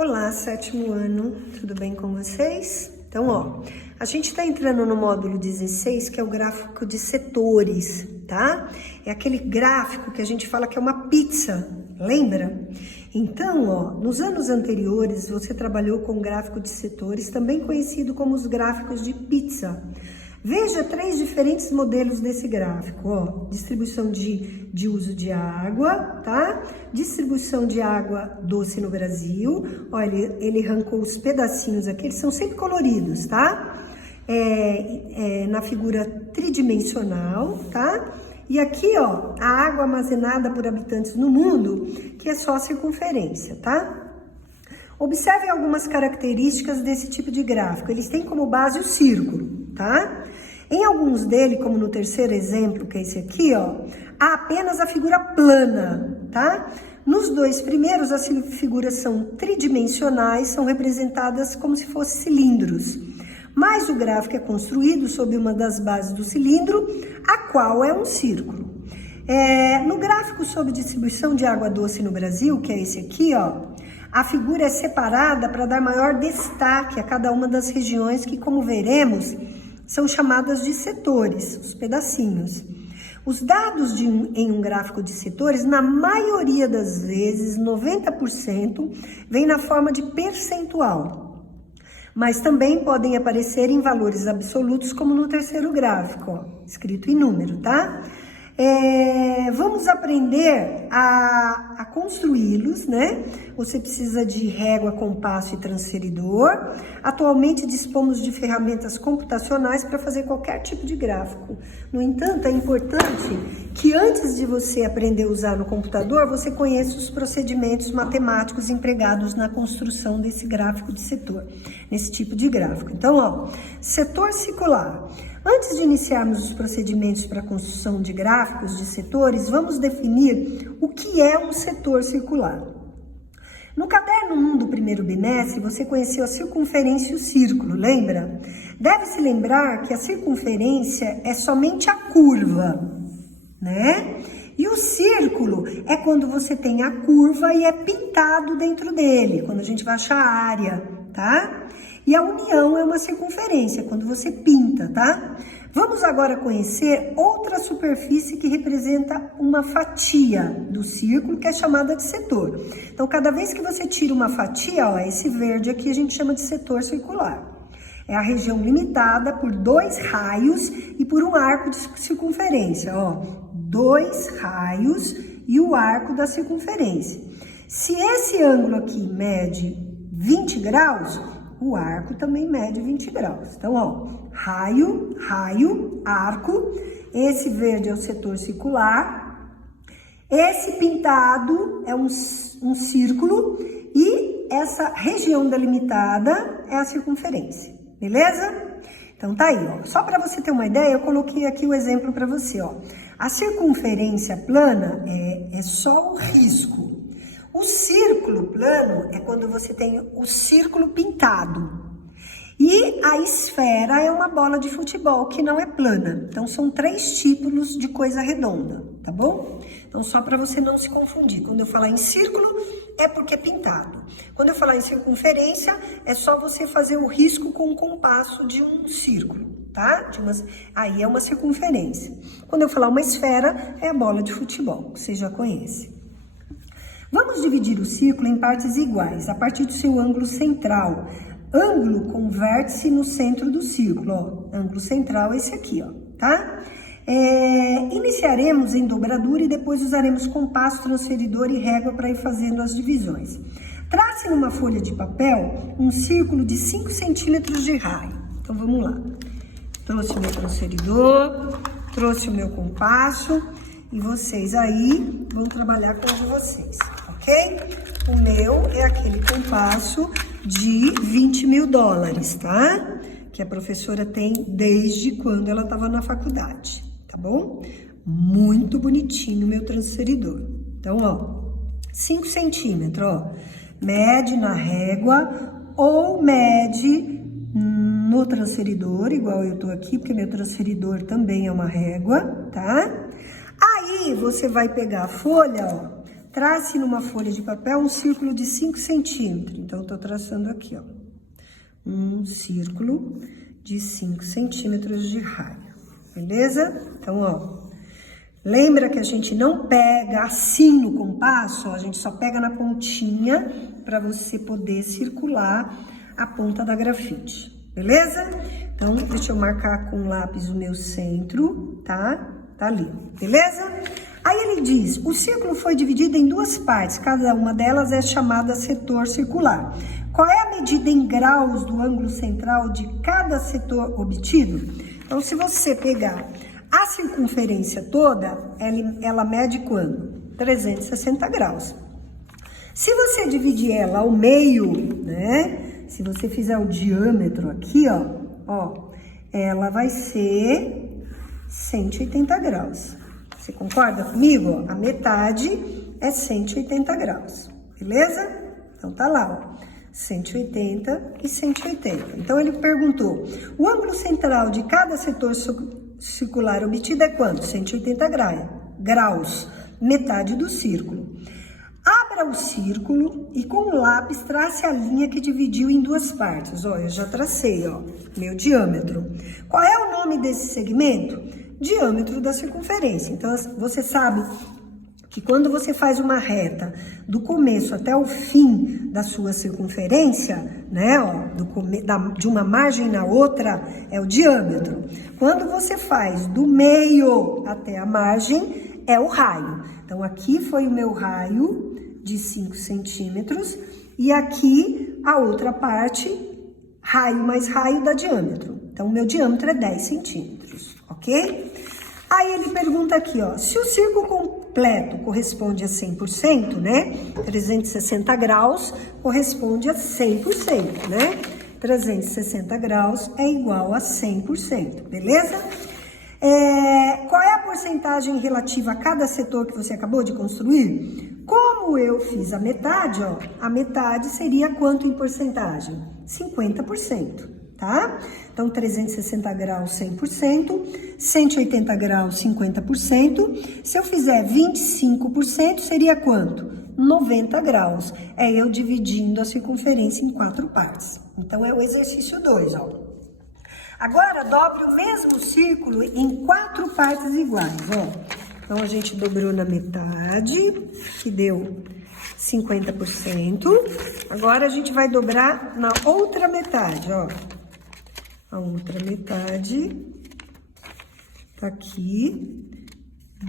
Olá, sétimo ano, tudo bem com vocês? Então, ó, a gente tá entrando no módulo 16, que é o gráfico de setores, tá? É aquele gráfico que a gente fala que é uma pizza, lembra? Então, ó, nos anos anteriores, você trabalhou com gráfico de setores, também conhecido como os gráficos de pizza. Veja 3 diferentes modelos desse gráfico, ó, distribuição de uso de água, tá? Distribuição de água doce no Brasil, ó, ele arrancou os pedacinhos aqui, eles são sempre coloridos, tá? Na figura tridimensional, tá? E aqui, ó, a água armazenada por habitantes no mundo, que é só a circunferência, tá? Observem algumas características desse tipo de gráfico. Eles têm como base o círculo, tá? Em alguns deles, como no terceiro exemplo, que é esse aqui, ó, há apenas a figura plana, tá? Nos 2 primeiros, as figuras são tridimensionais, são representadas como se fossem cilindros. Mas o gráfico é construído sob uma das bases do cilindro, a qual é um círculo. No gráfico sobre distribuição de água doce no Brasil, que é esse aqui, ó, a figura é separada para dar maior destaque a cada uma das regiões que, como veremos, são chamadas de setores, os pedacinhos. Os dados em um gráfico de setores, na maioria das vezes, 90%, vem na forma de percentual. Mas também podem aparecer em valores absolutos, como no terceiro gráfico, ó, escrito em número, tá? Vamos aprender a construí-los, né? Você precisa de régua, compasso e transferidor. Atualmente dispomos de ferramentas computacionais para fazer qualquer tipo de gráfico. No entanto, é importante que antes de você aprender a usar no computador, você conheça os procedimentos matemáticos empregados na construção desse gráfico de setor, nesse tipo de gráfico. Então, ó, setor circular. Antes de iniciarmos os procedimentos para a construção de gráficos de setores, vamos definir o que é um setor circular. No caderno 1 do primeiro bimestre, você conheceu a circunferência e o círculo, lembra? Deve-se lembrar que a circunferência é somente a curva, né? E o círculo é quando você tem a curva e é pintado dentro dele, quando a gente vai achar a área, tá? E a união é uma circunferência, quando você pinta, tá? Vamos agora conhecer outra superfície que representa uma fatia do círculo, que é chamada de setor. Então, cada vez que você tira uma fatia, ó, esse verde aqui a gente chama de setor circular. É a região limitada por 2 raios e por um arco de circunferência, ó. 2 raios e o arco da circunferência. Se esse ângulo aqui mede 20 graus, o arco também mede 20 graus. Então, ó, raio, arco. Esse verde é o setor circular. Esse pintado é um círculo. E essa região delimitada é a circunferência. Beleza? Então, tá aí, ó. Só para você ter uma ideia, eu coloquei aqui o exemplo para você, ó. A circunferência plana é só o risco. O círculo plano é quando você tem o círculo pintado. E a esfera é uma bola de futebol que não é plana. Então, são 3 tipos de coisa redonda, tá bom? Então, só para você não se confundir. Quando eu falar em círculo, é porque é pintado. Quando eu falar em circunferência, é só você fazer o risco com o compasso de um círculo, tá? Aí é uma circunferência. Quando eu falar uma esfera, é a bola de futebol, que você já conhece. Vamos dividir o círculo em partes iguais, a partir do seu ângulo central. Ângulo com vértice no centro do círculo, ó. Ângulo central é esse aqui, ó, tá? Iniciaremos em dobradura e depois usaremos compasso, transferidor e régua para ir fazendo as divisões. Trace numa folha de papel um círculo de 5 centímetros de raio. Então, vamos lá. Trouxe o meu transferidor, trouxe o meu compasso e vocês aí vão trabalhar com o de vocês, ok? O meu é aquele compasso de $20 mil, tá? Que a professora tem desde quando ela estava na faculdade, tá bom? Muito bonitinho o meu transferidor. Então, ó, 5 centímetros, ó. Mede na régua ou mede no transferidor, igual eu tô aqui, porque meu transferidor também é uma régua, tá? Aí, você vai pegar a folha, ó, trace numa folha de papel um círculo de 5 centímetros. Então, eu tô traçando aqui, ó, um círculo de 5 centímetros de raio, beleza? Então, ó, lembra que a gente não pega assim no compasso, ó, a gente só pega na pontinha para você poder circular a ponta da grafite, beleza? Então, deixa eu marcar com lápis o meu centro, tá? Tá ali, beleza? Aí ele diz, o círculo foi dividido em 2 partes, cada uma delas é chamada setor circular. Qual é a medida em graus do ângulo central de cada setor obtido? Então, se você pegar a circunferência toda, ela mede quanto? 360 graus. Se você dividir ela ao meio, né? Se você fizer o diâmetro aqui, ó, ela vai ser 180 graus. Você concorda comigo? Ó, a metade é 180 graus, beleza? Então tá lá, ó, 180 e 180. Então ele perguntou, o ângulo central de cada setor circular obtido é quanto? 180 graus, metade do círculo. Abra o círculo e com o lápis trace a linha que dividiu em 2 partes. Ó, eu já tracei, ó, meu diâmetro. Qual é o nome desse segmento? Diâmetro da circunferência. Então, você sabe que quando você faz uma reta do começo até o fim da sua circunferência, né, ó, de uma margem na outra, é o diâmetro. Quando você faz do meio até a margem, é o raio. Então, aqui foi o meu raio de 5 centímetros e aqui a outra parte, raio mais raio dá diâmetro. Então, o meu diâmetro é 10 centímetros, ok? Aí ele pergunta aqui, ó, se o círculo completo corresponde a 100%, né? 360 graus corresponde a 100%, né? 360 graus é igual a 100%, beleza? Qual é a porcentagem relativa a cada setor que você acabou de construir? Como eu fiz a metade, ó, a metade seria quanto em porcentagem? 50%. Tá? Então, 360 graus, 100%, 180 graus, 50%. Se eu fizer 25%, seria quanto? 90 graus. É eu dividindo a circunferência em 4 partes. Então, é o exercício 2, ó. Agora, dobre o mesmo círculo em 4 partes iguais, ó. Então, a gente dobrou na metade, que deu 50%. Agora, a gente vai dobrar na outra metade, ó. A outra metade tá aqui,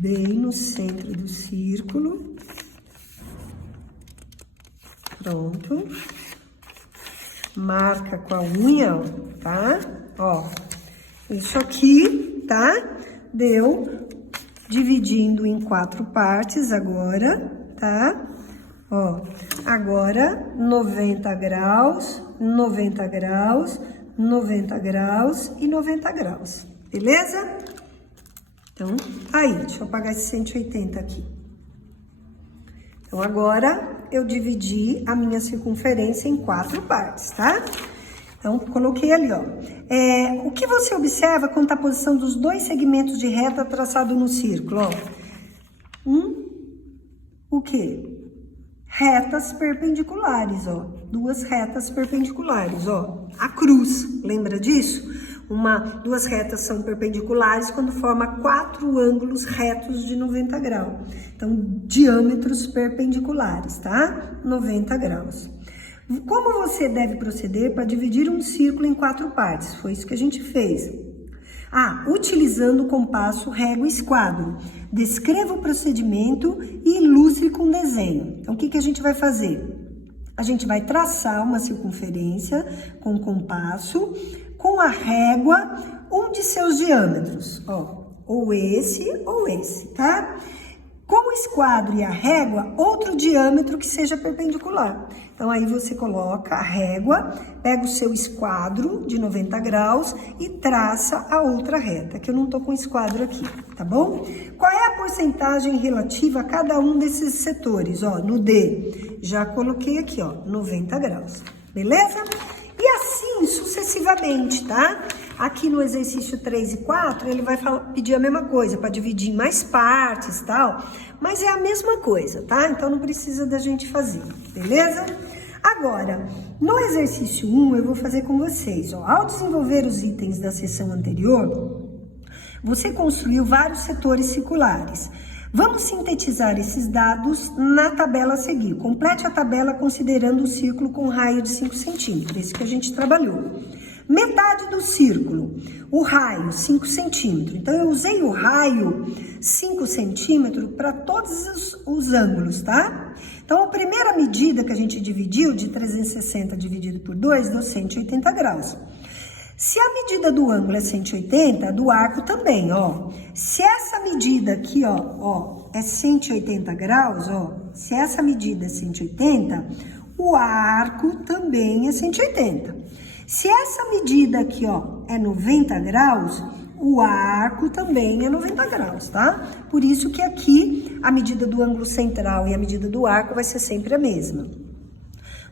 bem no centro do círculo. Pronto. Marca com a unha, ó, tá? Ó, isso aqui, tá? Deu, dividindo em 4 partes agora, tá? Ó, agora 90 graus, 90 graus... 90 graus e 90 graus, beleza? Então, aí, deixa eu apagar esse 180 aqui. Então, agora, eu dividi a minha circunferência em 4 partes, tá? Então, coloquei ali, ó. O que você observa quanto à posição dos 2 segmentos de reta traçado no círculo, ó? O quê? Retas perpendiculares, ó. 2 retas perpendiculares, ó. A cruz, lembra disso? 2 retas são perpendiculares quando forma 4 ângulos retos de 90 graus. Então, diâmetros perpendiculares, tá? 90 graus. Como você deve proceder para dividir um círculo em 4 partes? Foi isso que a gente fez. Utilizando o compasso, régua e esquadro. Descreva o procedimento e ilustre com desenho. Então, o que a gente vai fazer? A gente vai traçar uma circunferência com o compasso, com a régua, um de seus diâmetros, ó, ou esse, tá? Com o esquadro e a régua, outro diâmetro que seja perpendicular. Então, aí você coloca a régua, pega o seu esquadro de 90 graus e traça a outra reta, que eu não tô com esquadro aqui, tá bom? Qual é a porcentagem relativa a cada um desses setores? Ó, no D, já coloquei aqui, ó, 90 graus, beleza? E assim sucessivamente, tá? Aqui no exercício 3 e 4, ele vai pedir a mesma coisa, para dividir em mais partes e tal, mas é a mesma coisa, tá? Então não precisa da gente fazer, beleza? Agora, no exercício 1, eu vou fazer com vocês, ó. Ao desenvolver os itens da seção anterior, você construiu vários setores circulares. Vamos sintetizar esses dados na tabela a seguir. Complete a tabela considerando o círculo com raio de 5 centímetros, esse que a gente trabalhou. Metade do círculo, o raio 5 centímetros. Então, eu usei o raio 5 centímetros para todos os ângulos, tá? Então, a primeira medida que a gente dividiu, de 360 dividido por 2, deu 180 graus. Se a medida do ângulo é 180, a do arco também, ó. Se essa medida aqui, ó, é 180 graus, ó. Se essa medida é 180, o arco também é 180. Se essa medida aqui, ó, é 90 graus, o arco também é 90 graus, tá? Por isso que aqui a medida do ângulo central e a medida do arco vai ser sempre a mesma.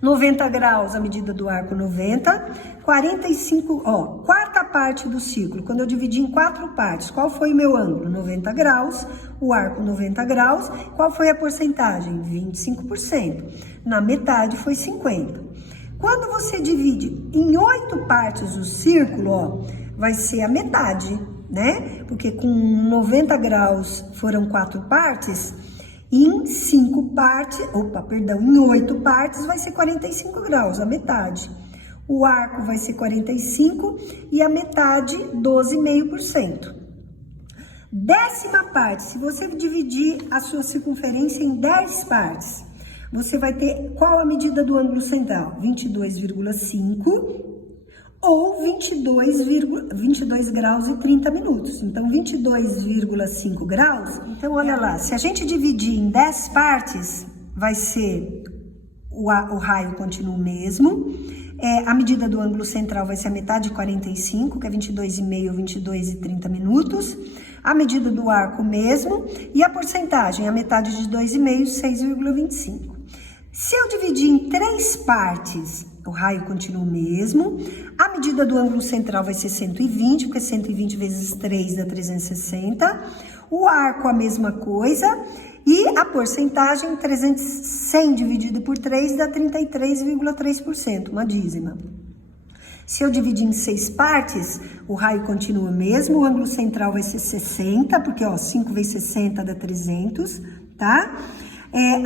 90 graus, a medida do arco 90, 45, ó, quarta parte do círculo, quando eu dividi em 4 partes, qual foi o meu ângulo? 90 graus, o arco 90 graus, qual foi a porcentagem? 25%, na metade foi 50%. Quando você divide em 8 partes o círculo, ó, vai ser a metade, né? Porque com 90 graus foram 4 partes, em 5 partes, em 8 partes vai ser 45 graus, a metade. O arco vai ser 45 e a metade 12,5%. Décima parte, se você dividir a sua circunferência em 10 partes, você vai ter qual a medida do ângulo central? 22,5 ou 22 graus e 30 minutos. Então, 22,5 graus. Então, olha lá, se a gente dividir em 10 partes, vai ser, o raio continua o mesmo. A medida do ângulo central vai ser a metade de 45, que é 22,5 ou 22 e 30 minutos. A medida do arco mesmo. E a porcentagem, a metade de 2,5, 6,25. Se eu dividir em 3 partes, o raio continua o mesmo. A medida do ângulo central vai ser 120, porque 120 vezes 3 dá 360. O arco a mesma coisa. E a porcentagem, 100 dividido por 3 dá 33,3%, uma dízima. Se eu dividir em 6 partes, o raio continua o mesmo. O ângulo central vai ser 60, porque ó, 5 vezes 60 dá 300, tá?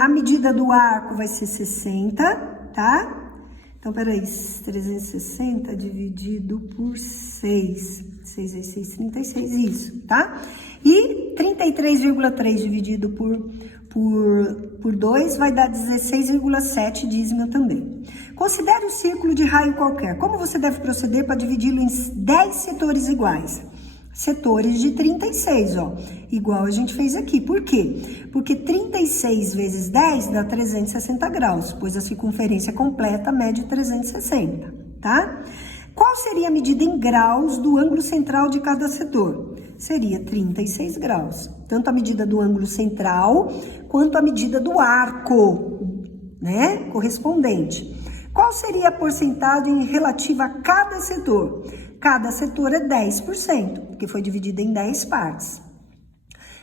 A medida do arco vai ser 60, tá? Então, peraí, 360 dividido por 6. 6 vezes 6, 36, isso, tá? E 33,3 dividido por 2 vai dar 16,7 dízima também. Considere o círculo de raio qualquer. Como você deve proceder para dividi-lo em 10 setores iguais? Setores de 36, ó, igual a gente fez aqui. Por quê? Porque 36 vezes 10 dá 360 graus, pois a circunferência completa mede 360, tá? Qual seria a medida em graus do ângulo central de cada setor? Seria 36 graus. Tanto a medida do ângulo central, quanto a medida do arco, né, correspondente. Qual seria a porcentagem relativa a cada setor? Cada setor é 10%, porque foi dividido em 10 partes.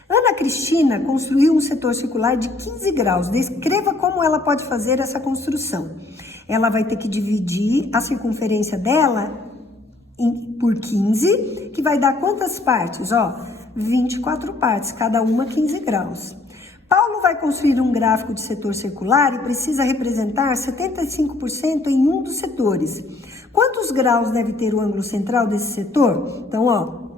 Ana Cristina construiu um setor circular de 15 graus. Descreva como ela pode fazer essa construção. Ela vai ter que dividir a circunferência dela por 15, que vai dar quantas partes? Ó, 24 partes, cada uma 15 graus. Paulo vai construir um gráfico de setor circular e precisa representar 75% em um dos setores. Quantos graus deve ter o ângulo central desse setor? Então, ó,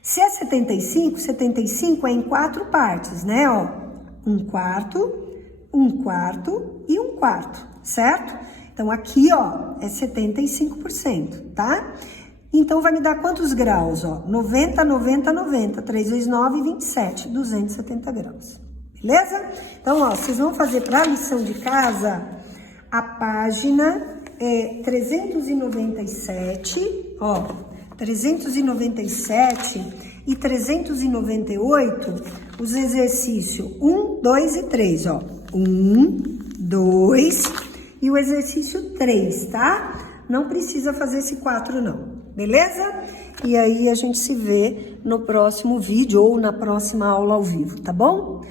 se é 75, 75 é em 4 partes, né? Ó, 1/4, 1/4 e 1/4, certo? Então, aqui, ó, é 75%, tá? Então, vai me dar quantos graus, ó? 90, 90, 90, 3 vezes 9, 27, 270 graus. Beleza? Então, ó, vocês vão fazer para a lição de casa a página 397, ó, 397 e 398, os exercícios 1, 2 e 3, ó. 1, 2 e o exercício 3, tá? Não precisa fazer esse 4 não, beleza? E aí a gente se vê no próximo vídeo ou na próxima aula ao vivo, tá bom?